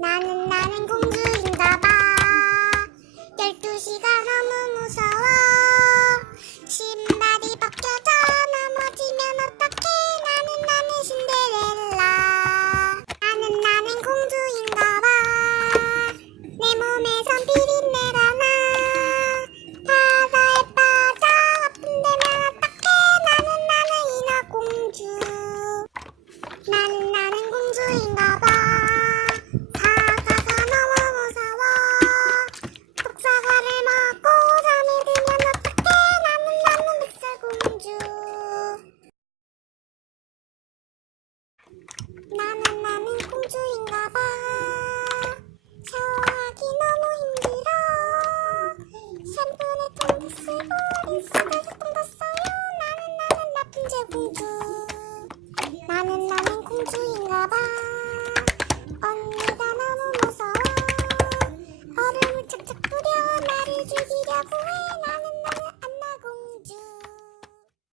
나는 나는 공주인가봐. 열두 시가 나는 나는 공주인가봐 샤워하기 너무 힘들어 샴푸에 똥도 쓰고 린스까지 똥도 써요 나는 나는 라푼젤 공주. 나는 나는 공주인가봐 自己的不为难